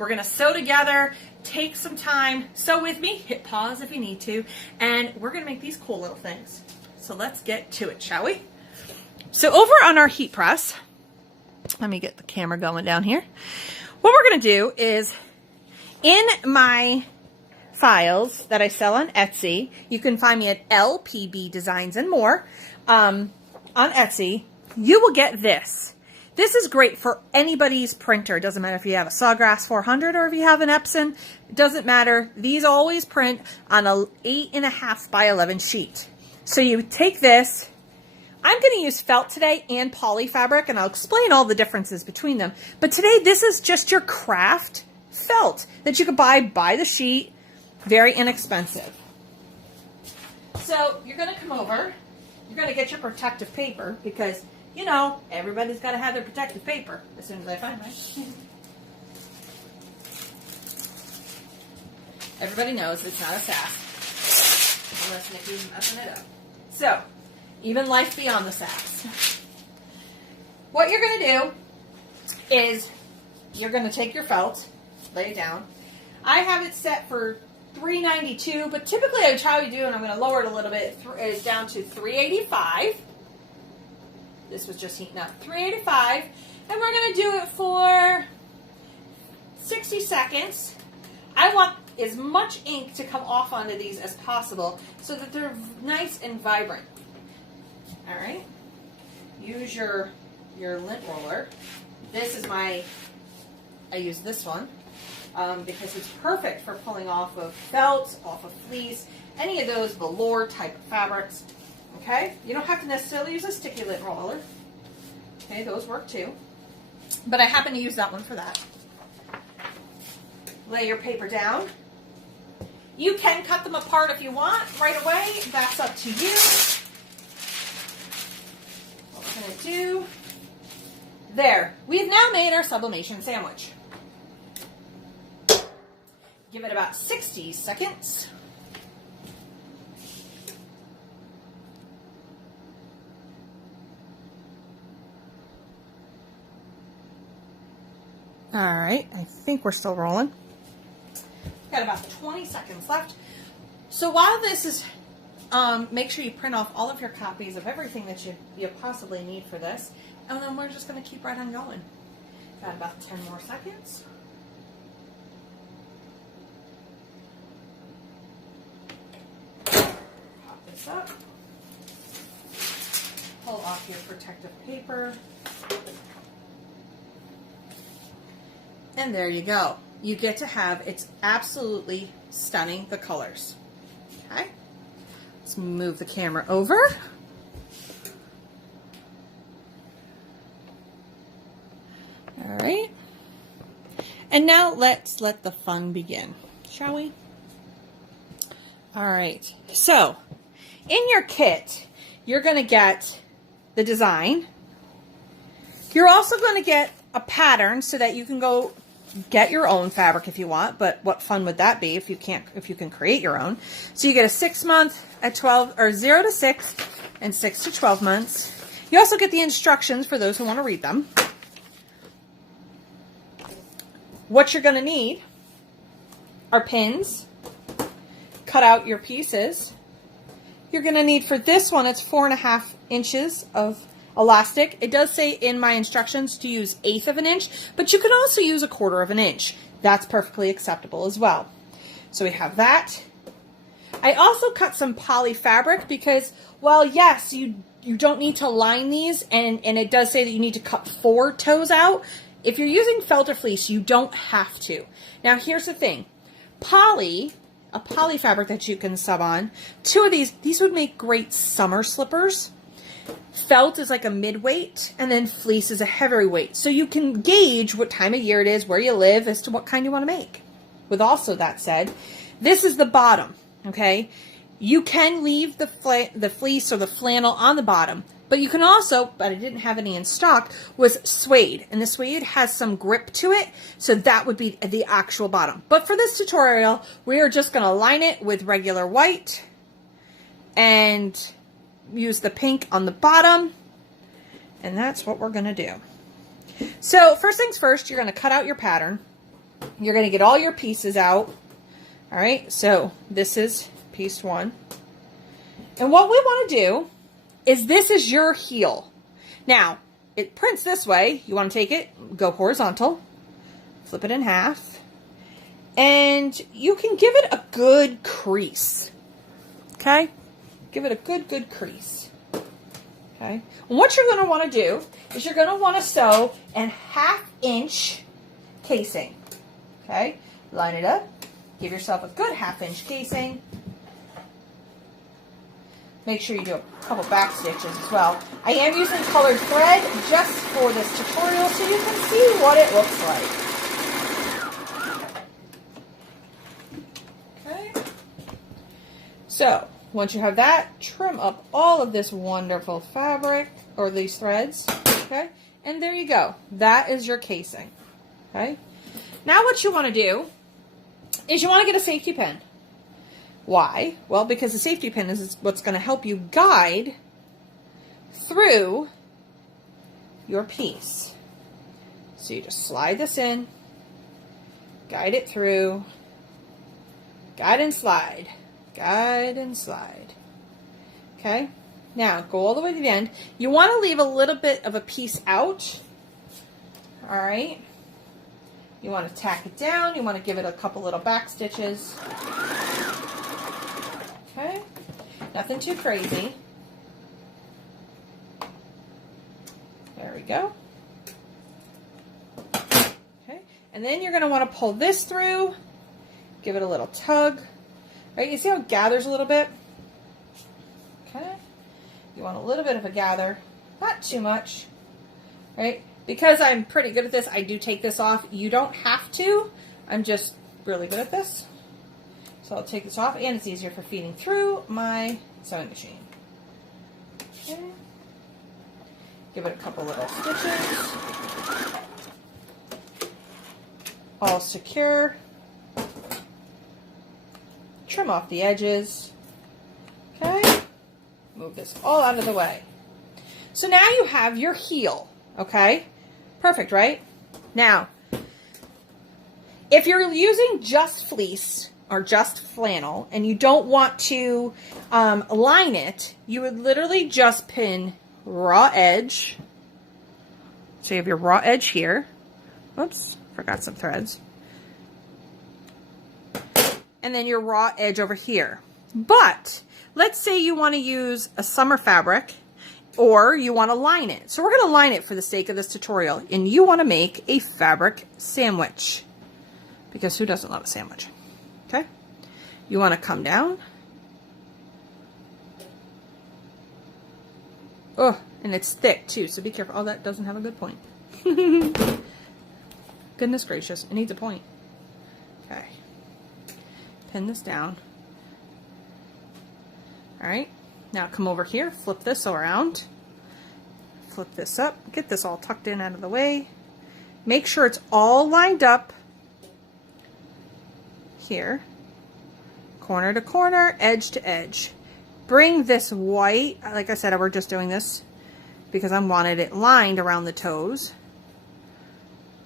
We're gonna sew together, take some time, sew with me, hit pause if you need to, and we're gonna make these cool little things. So let's get to it, shall we? So over on our heat press, let me get the camera going down here. What we're gonna do is, in my files that I sell on Etsy, you can find me at LPB Designs and More on Etsy, you will get this. This is great for anybody's printer. It doesn't matter if you have a Sawgrass 400 or if you have an Epson. It doesn't matter. These always print on a 8.5 by 11 sheet. So you take this. I'm going to use felt today and poly fabric, and I'll explain all the differences between them. But today, this is just your craft felt that you could buy by the sheet. Very inexpensive. So you're going to come over. You're going to get your protective paper because, you know, everybody's got to have their protective paper as soon as I find mine. Everybody knows it's not a sass unless Nikki's messing it up. So, even life beyond the sass. What you're going to do is you're going to take your felt, lay it down. I have it set for $3.92, but typically I would try to do, and I'm going to lower it a little bit, down to $3.85. This was just heating up. $3.85, and we're going to do it for 60 seconds. I want as much ink to come off onto these as possible so that they're nice and vibrant. All right, use your lint roller. This is I use this one because it's perfect for pulling off of felt, off of fleece, any of those velour type of fabrics. Okay, you don't have to necessarily use a sticky lint roller. Okay, those work too, but I happen to use that one for that. Lay your paper down. You can cut them apart if you want right away. That's up to you. What we're going to do, there. We've now made our sublimation sandwich. Give it about 60 seconds. All right, I think we're still rolling. Got about 20 seconds left. So while this is, make sure you print off all of your copies of everything that you possibly need for this, and then we're just going to keep right on going. Got about 10 more seconds. Pop this up. Pull off your protective paper. And there you go. You get to have, it's absolutely stunning, the colors. Okay. Let's move the camera over. All right. And now let's let the fun begin, shall we? All right. So, in your kit, you're going to get the design. You're also going to get a pattern so that you can go get your own fabric if you want, but what fun would that be if you can create your own? So you get a 6 month at 12, or 0 to 6 and 6 to 12 months. You also get the instructions for those who want to read them. What you're going to need are pins. Cut out your pieces. You're going to need, for this one, it's 4.5 inches of elastic. It does say in my instructions to use 1/8 of an inch, but you can also use 1/4 of an inch. That's perfectly acceptable as well. So we have that. I also cut some poly fabric because, well, yes, you don't need to line these, and it does say that you need to cut 4 toes out. If you're using felt or fleece, you don't have to. Now, here's the thing. A poly fabric that you can sub on, 2 of these would make great summer slippers. Felt is like a mid-weight, and then fleece is a heavyweight. So you can gauge what time of year it is, where you live, as to what kind you want to make. With also that said, this is the bottom, okay? You can leave the fleece or the flannel on the bottom, but you can also, but I didn't have any in stock, was suede. And the suede has some grip to it, so that would be the actual bottom. But for this tutorial, we are just going to line it with regular white and use the pink on the bottom, and that's what we're going to do. So first things first, you're going to cut out your pattern. You're going to get all your pieces out. All right, so this is piece 1. And what we want to do is this is your heel. Now, it prints this way. You want to take it, go horizontal, flip it in half, and you can give it a good crease. Okay? Give it a good crease. Okay? And what you're going to want to do is you're going to want to sew an 1/2 inch casing. Okay? Line it up. Give yourself a good 1/2 inch casing. Make sure you do a couple back stitches as well. I am using colored thread just for this tutorial so you can see what it looks like. Okay. So, once you have that, trim up all of this wonderful fabric, or these threads, okay? And there you go. That is your casing, okay? Now what you want to do is you want to get a safety pin. Why? Well, because the safety pin is what's going to help you guide through your piece. So you just slide this in, guide it through, guide and slide, guide and slide. Okay? Now, go all the way to the end. You want to leave a little bit of a piece out. All right? You want to tack it down. You want to give it a couple little back stitches. Okay? Nothing too crazy. There we go. Okay? And then you're going to want to pull this through. Give it a little tug. Right? You see how it gathers a little bit? Okay? You want a little bit of a gather. Not too much. Right? Because I'm pretty good at this, I do take this off. You don't have to. I'm just really good at this. So I'll take this off, and it's easier for feeding through my sewing machine. Okay. Give it a couple little stitches. All secure. Trim off the edges. Okay. Move this all out of the way. So now you have your heel. Okay. Perfect, right? Now, if you're using just fleece or just flannel and you don't want to line it, you would literally just pin raw edge. So you have your raw edge here. Oops, forgot some threads. And then your raw edge over here. But let's say you want to use a summer fabric or you want to line it. So we're going to line it for the sake of this tutorial. And you want to make a fabric sandwich. Because who doesn't love a sandwich? Okay? You want to come down. Oh, and it's thick too, so be careful. Oh, that doesn't have a good point. Goodness gracious, it needs a point. Okay. Pin this down. Alright. Now come over here, flip this around. Flip this up. Get this all tucked in out of the way. Make sure it's all lined up. Here. Corner to corner, edge to edge. Bring this white, like I said, we're just doing this because I wanted it lined around the toes.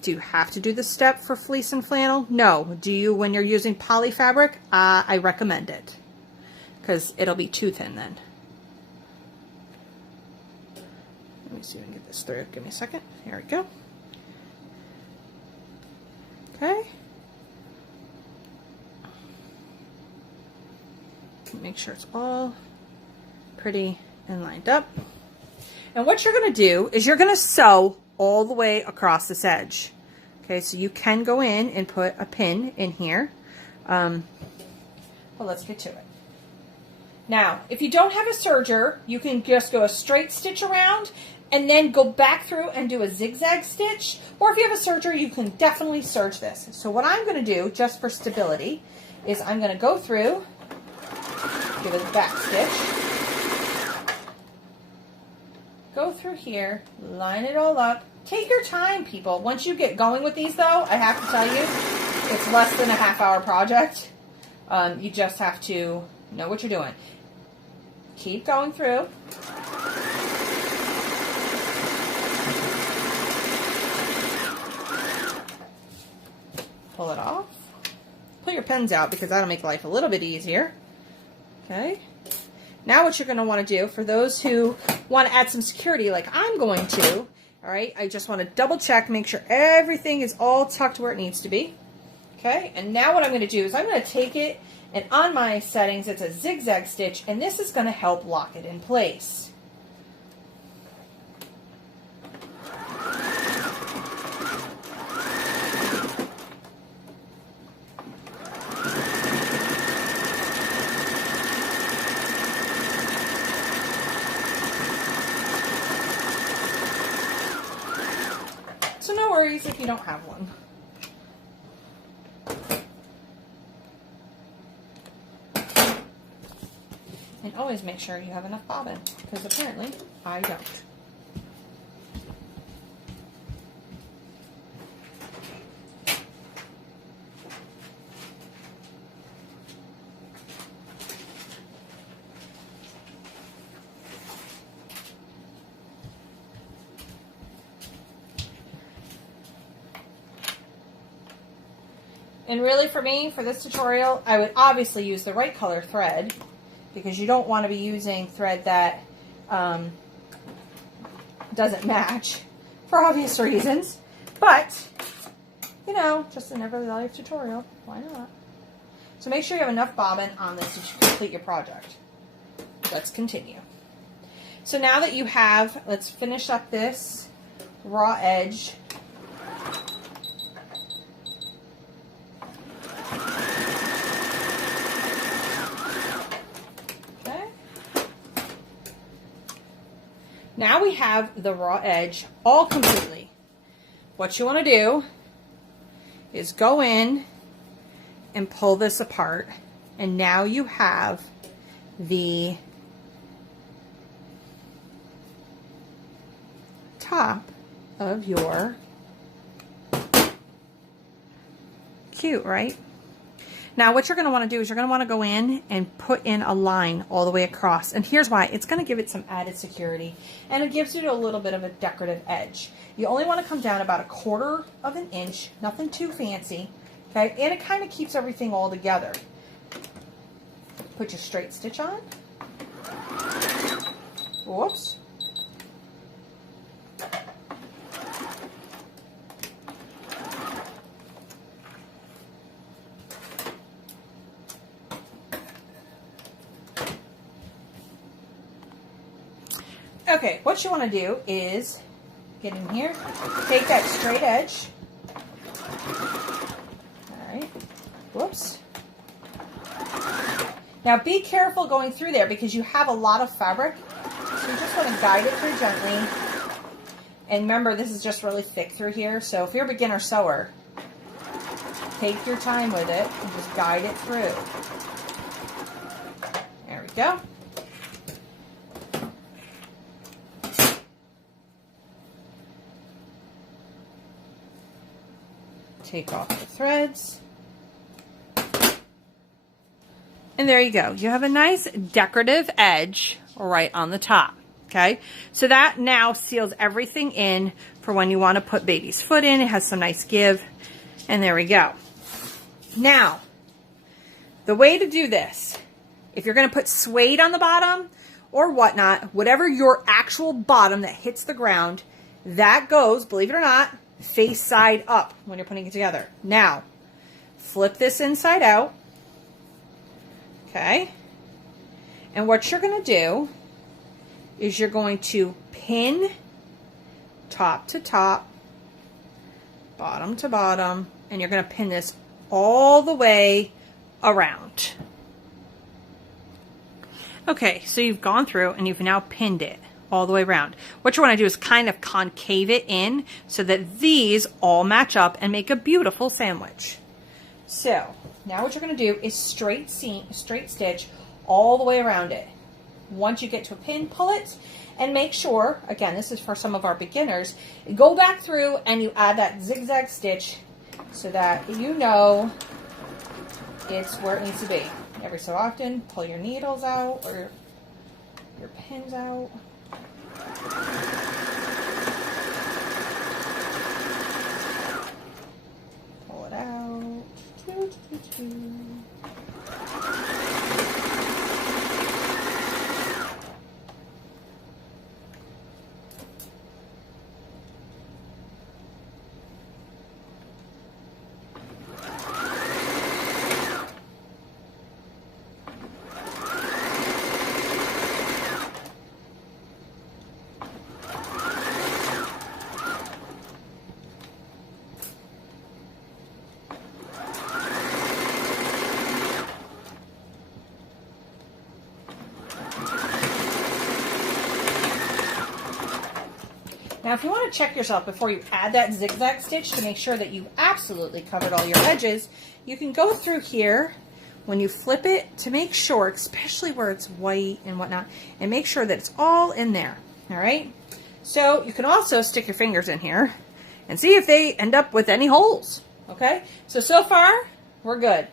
Do you have to do this step for fleece and flannel? No. Do you when you're using poly fabric? I recommend it because it'll be too thin then. Let me see if I can get this through. Give me a second. Here we go. Okay. Make sure it's all pretty and lined up. And what you're going to do is you're going to sew all the way across this edge. Okay, so you can go in and put a pin in here. Well, let's get to it. Now, if you don't have a serger, you can just go a straight stitch around and then go back through and do a zigzag stitch. Or if you have a serger, you can definitely serge this. So what I'm going to do, just for stability, is I'm going to go through, give it a back stitch, go through here, line it all up. Take your time, people. Once you get going with these, though, I have to tell you, it's less than a half-hour project. You just have to know what you're doing. Keep going through. pull it off. Pull your pins out because that'll make life a little bit easier. Okay. Now what you're going to want to do, for those who want to add some security like I'm going to, all right, I just want to double check, make sure everything is all tucked where it needs to be. Okay, and now what I'm going to do is I'm going to take it, and on my settings it's a zigzag stitch, and this is going to help lock it in place. So no worries if you don't have one. And always make sure you have enough bobbin, because apparently I don't. And really for me, for this tutorial, I would obviously use the right color thread, because you don't want to be using thread that doesn't match for obvious reasons. But, you know, just an everyday life tutorial. Why not? So make sure you have enough bobbin on this to complete your project. Let's continue. So now that you have, let's finish up this raw edge. Now we have the raw edge all completely. What you want to do is go in and pull this apart, and now you have the top of your cute, right? Now what you're going to want to do is you're going to want to go in and put in a line all the way across. And here's why. It's going to give it some added security, and it gives you a little bit of a decorative edge. You only want to come down about 1/4 of an inch, nothing too fancy, okay? And it kind of keeps everything all together. Put your straight stitch on. Whoops. Okay, what you want to do is get in here, take that straight edge. All right, whoops. Now be careful going through there because you have a lot of fabric. So you just want to guide it through gently. And remember, this is just really thick through here. So if you're a beginner sewer, take your time with it and just guide it through. There we go. Take off the threads. And there you go. You have a nice decorative edge right on the top. Okay, so that now seals everything in for when you want to put baby's foot in. It has some nice give. And there we go. Now, the way to do this, if you're going to put suede on the bottom or whatnot, whatever your actual bottom that hits the ground, that goes, believe it or not, face side up when you're putting it together. Now, flip this inside out. Okay. And what you're going to do is you're going to pin top to top, bottom to bottom, and you're going to pin this all the way around. Okay, so you've gone through and you've now pinned it all the way around. What you want to do is kind of concave it in so that these all match up and make a beautiful sandwich. So now what you're going to do is straight stitch all the way around it. Once you get to a pin, pull it and make sure, again, this is for some of our beginners, go back through and you add that zigzag stitch so that you know it's where it needs to be. Every so often, pull your needles out or your pins out. Pull it out. Now, if you want to check yourself before you add that zigzag stitch to make sure that you've absolutely covered all your edges, you can go through here when you flip it to make sure, especially where it's white and whatnot, and make sure that it's all in there, all right? So you can also stick your fingers in here and see if they end up with any holes, okay? So far, we're good.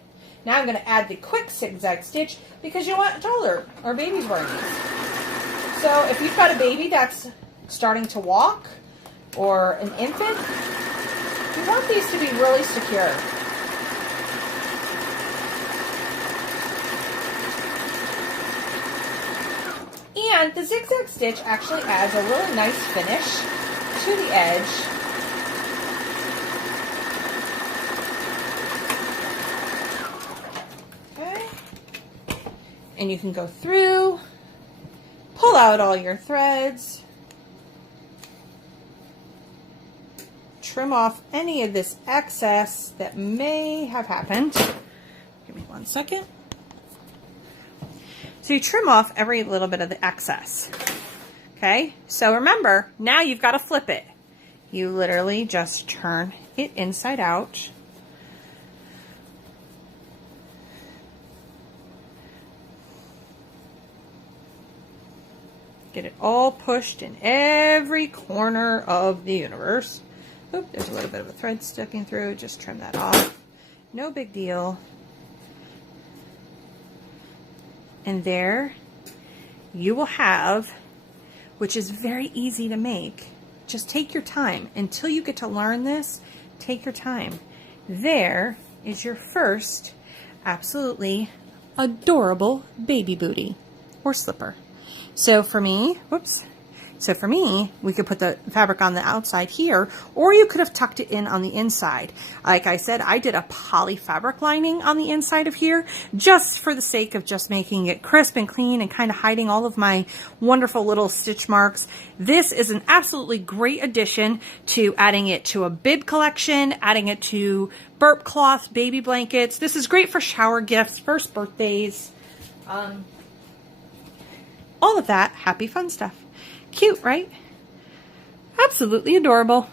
Now I'm going to add the quick zigzag stitch because you want a toddler or baby's wearing these. So if you've got a baby that's starting to walk or an infant, you want these to be really secure. And the zigzag stitch actually adds a really nice finish to the edge. Okay. And you can go through, pull out all your threads, trim off any of this excess that may have happened. Give me 1 second. So you trim off every little bit of the excess. Okay, so remember, now you've got to flip it. You literally just turn it inside out. Get it all pushed in every corner of the universe. Oop, there's a little bit of a thread sticking through. Just trim that off. No big deal. And there you will have, which is very easy to make. Just take your time. Until you get to learn this, take your time. There is your first absolutely adorable baby booty or slipper. So for me, we could put the fabric on the outside here, or you could have tucked it in on the inside. Like I said, I did a poly fabric lining on the inside of here, just for the sake of just making it crisp and clean and kind of hiding all of my wonderful little stitch marks. This is an absolutely great addition to adding it to a bib collection, adding it to burp cloth, baby blankets. This is great for shower gifts, first birthdays, all of that happy fun stuff. Cute, right? Absolutely adorable.